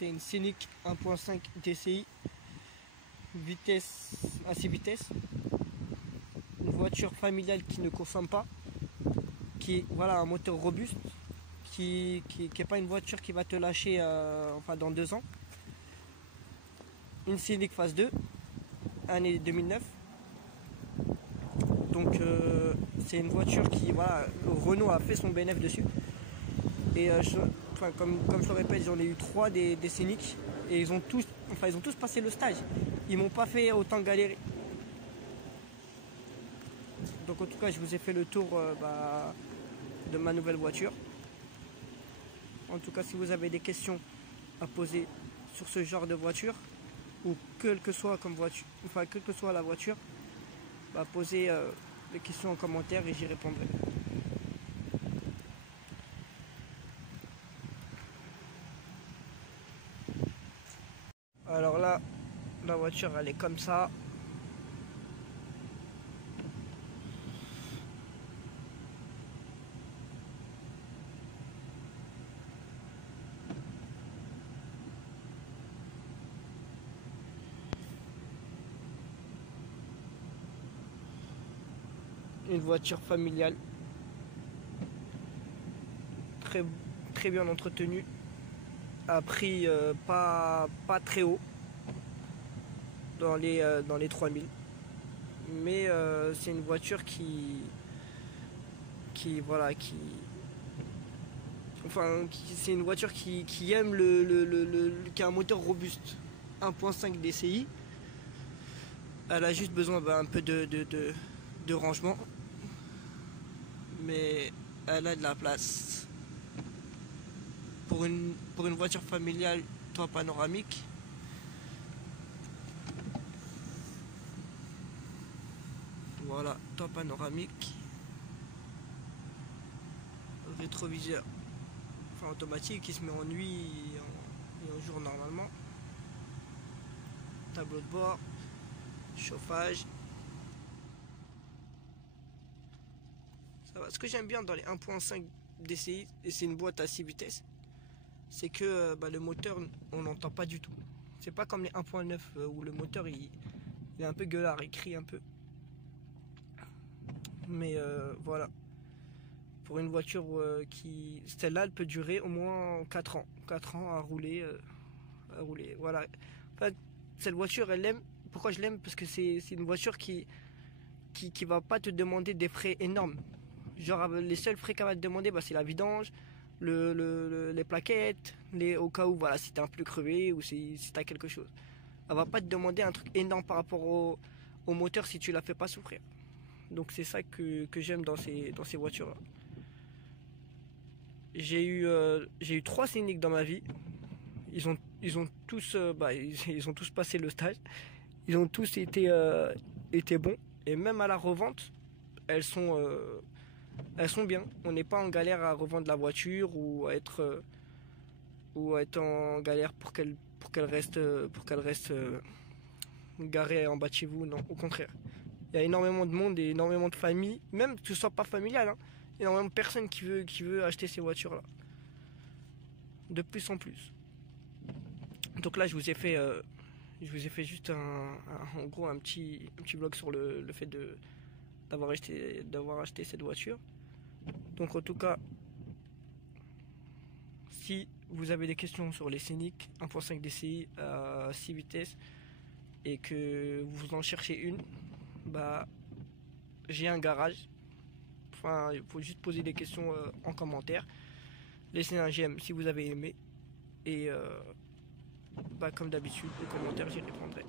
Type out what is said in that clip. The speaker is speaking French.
C'est une Scénic 1.5 DCI, vitesse à 6 vitesses. Une voiture familiale qui ne consomme pas, qui est voilà, un moteur robuste, qui est pas une voiture qui va te lâcher enfin dans 2 ans. Une Scénic phase 2, année 2009. Donc c'est une voiture qui, voilà, Renault a fait son bénéfice dessus. Et comme je le répète, j'en ai eu 3 des Scénic et ils ont tous passé le stage. Ils m'ont pas fait autant galérer. Donc en tout cas, je vous ai fait le tour de ma nouvelle voiture. En tout cas, si vous avez des questions à poser sur ce genre de voiture, ou quelle que soit la voiture, posez les questions en commentaire et j'y répondrai. Alors là, la voiture elle est comme ça. Une voiture familiale, très bien entretenue, à prix pas très haut, dans les 3000. Mais c'est une voiture c'est une voiture qui aime qui a un moteur robuste, 1.5 DCI. Elle a juste besoin un peu de rangement, mais elle a de la place pour une voiture familiale, toit panoramique. Voilà, toit panoramique, rétroviseur automatique qui se met en nuit et en jour normalement, tableau de bord, chauffage. Ça va. Ce que j'aime bien dans les 1.5 DCI, et c'est une boîte à 6 vitesses, c'est que le moteur on n'entend pas du tout. C'est pas comme les 1.9 où le moteur il est un peu gueulard, il crie un peu. Mais voilà, pour une voiture celle-là elle peut durer au moins 4 ans à rouler, voilà. En fait, cette voiture elle l'aime. Pourquoi je l'aime? Parce que c'est une voiture qui va pas te demander des frais énormes. Genre les seuls frais qu'elle va te demander c'est la vidange, les plaquettes, au cas où voilà, si t'as un pneu crevé ou si t'as quelque chose. Elle va pas te demander un truc énorme par rapport au moteur si tu la fais pas souffrir. Donc c'est ça que j'aime dans ces voitures là. J'ai eu 3 Scénic dans ma vie. Ils ont tous ils ont tous passé le stage. Ils ont tous été bons, et même à la revente elles sont bien. On n'est pas en galère à revendre la voiture ou à être en galère pour qu'elle reste garée en bas de chez vous. Non, au contraire. Il y a énormément de monde et énormément de familles, même que ce soit pas familial, hein, énormément de personnes qui veut acheter ces voitures là. De plus en plus. Donc là je vous ai fait juste en gros un petit vlog sur le fait d'avoir acheté cette voiture. Donc en tout cas, si vous avez des questions sur les Scénic 1.5 DCI à 6 vitesses et que vous en cherchez une, j'ai un garage. Enfin, il faut juste poser des questions en commentaire. Laissez un j'aime si vous avez aimé. Et comme d'habitude, les commentaires, j'y répondrai.